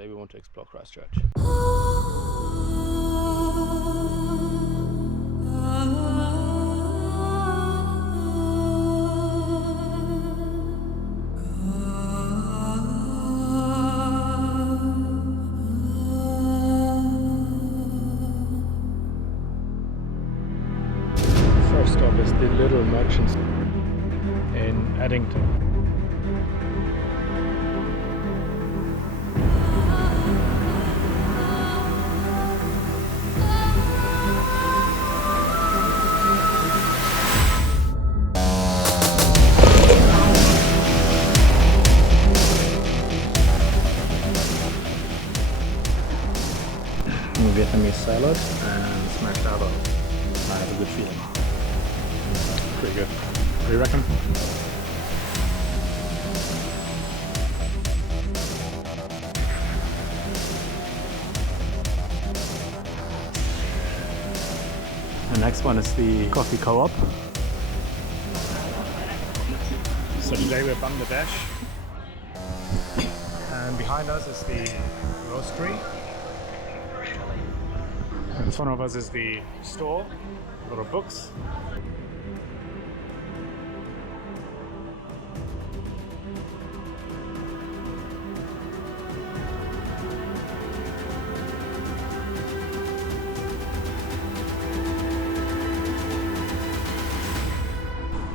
today we want to explore Christchurch. First stop is the Little Merchants in Addington. Vietnamese salad and smashed avo. I have a good feeling. Pretty good. What do you reckon? The next one is the coffee co-op. So today we're Bangladesh, and behind us is the roastery. In front of us is the store, a lot of books.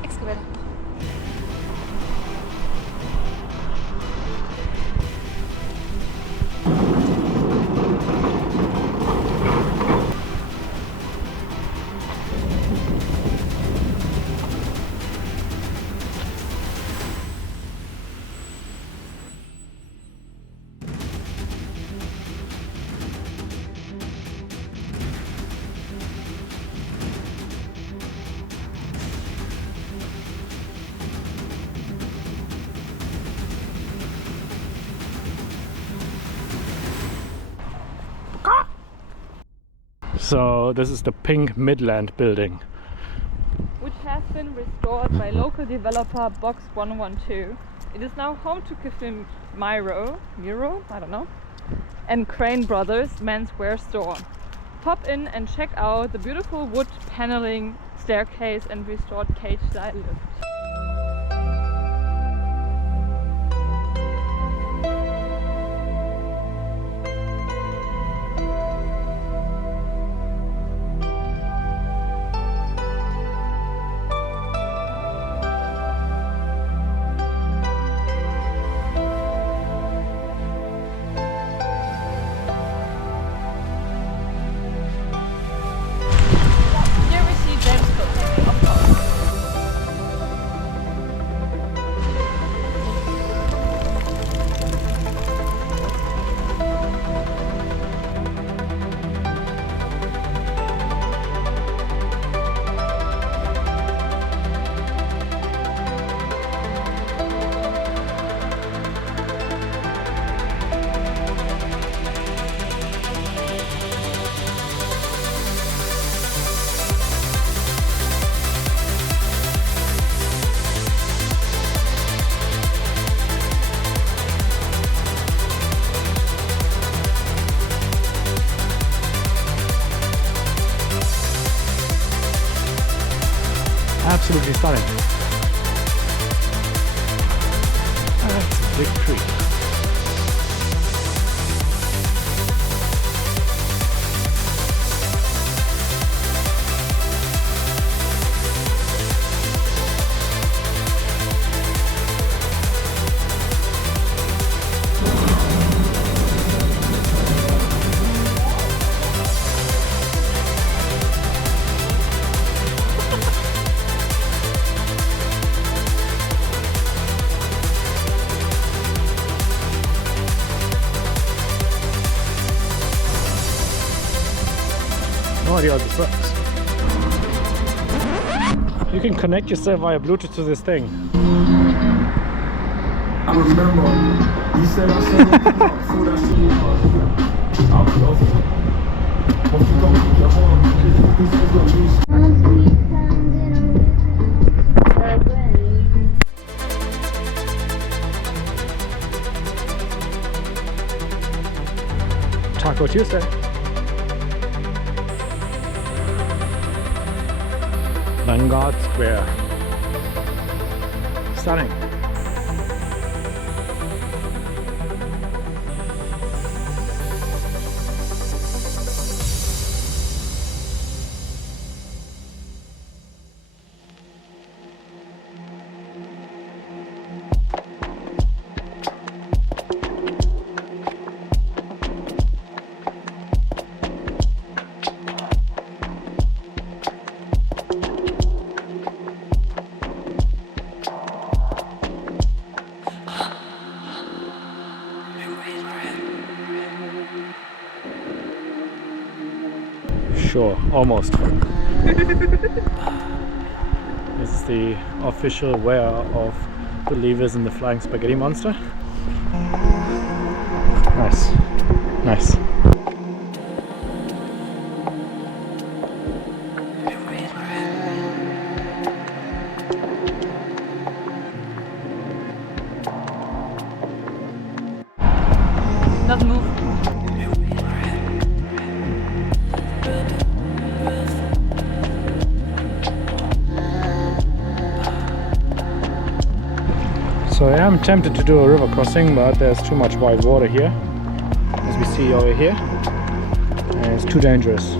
Excavator. So this is the Pink Midland building. Which has been restored by local developer Box 112. It is now home to Cafe Miro, I don't know, and Crane Brothers menswear store. Pop in and check out the beautiful wood paneling, staircase and restored cage style lift. Absolutely stunning. That's a big tree. No idea how this works. You can connect yourself via Bluetooth to this thing. I remember you said I said food I see you. I love it. But you don't keep your home. This is what you Taco Tuesday. Vanguard Square. Stunning. Sure, almost. This is the official wear of Believers in the Flying Spaghetti Monster. Nice, nice. Doesn't move. So I am tempted to do a river crossing, but there's too much white water here, as we see over here, and it's too dangerous.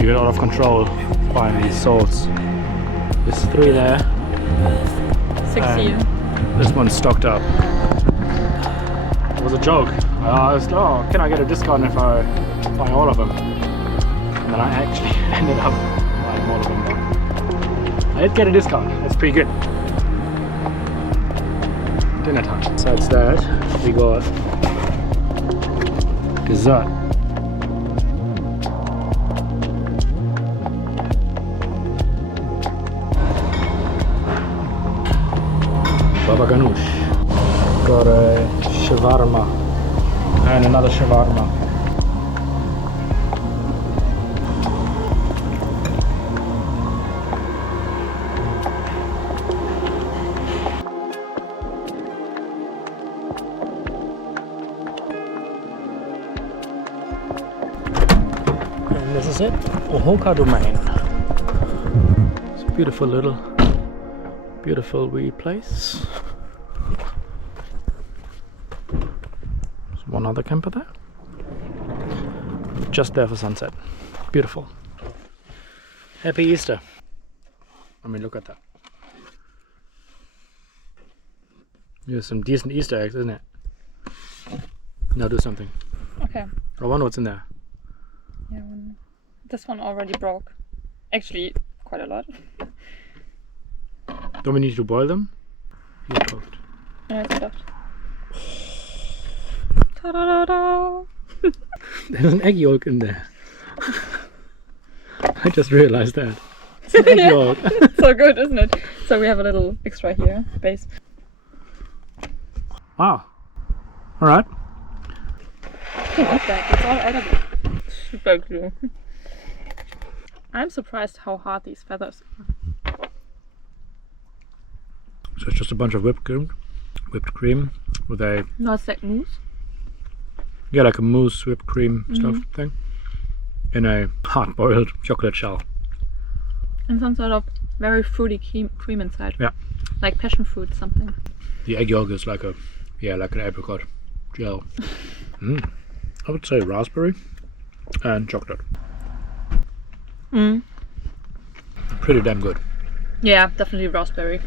You get out of control by these souls. There's 3 there. 6 here. This one's stocked up. It was a joke. I was, oh, can I get a discount if I buy all of them? And then I actually ended up buying all of them. But I did get a discount. That's pretty good. Dinner time. Besides that, we got dessert. Baba ganoush. Got a shawarma and another shawarma. And this is it, Ohoka Domain. It's a beautiful wee place. One other camper there, just there for sunset. Beautiful. Happy Easter. I mean, look at that. Here's some decent Easter eggs, isn't it? Now do something. Okay. I wonder what's in there. Yeah, this one already broke. Actually, quite a lot. Don't we need to boil them? You're cooked. Yeah, it's cooked. Ta-da-da-da. There's an egg yolk in there. I just realized that. It's an egg yolk. So good, isn't it? So we have a little extra here, base. Wow. Alright. I like that. It's all edible. Super cool. I'm surprised how hard these feathers are. So it's just a bunch of whipped cream with a... No, it's like mousse. Yeah, like a mousse whipped cream stuff thing. In a hard-boiled chocolate shell. And some sort of very fruity cream inside. Yeah. Like passion fruit something. The egg yolk is like a, like an apricot gel. I would say raspberry and chocolate. Pretty damn good. Yeah, definitely raspberry.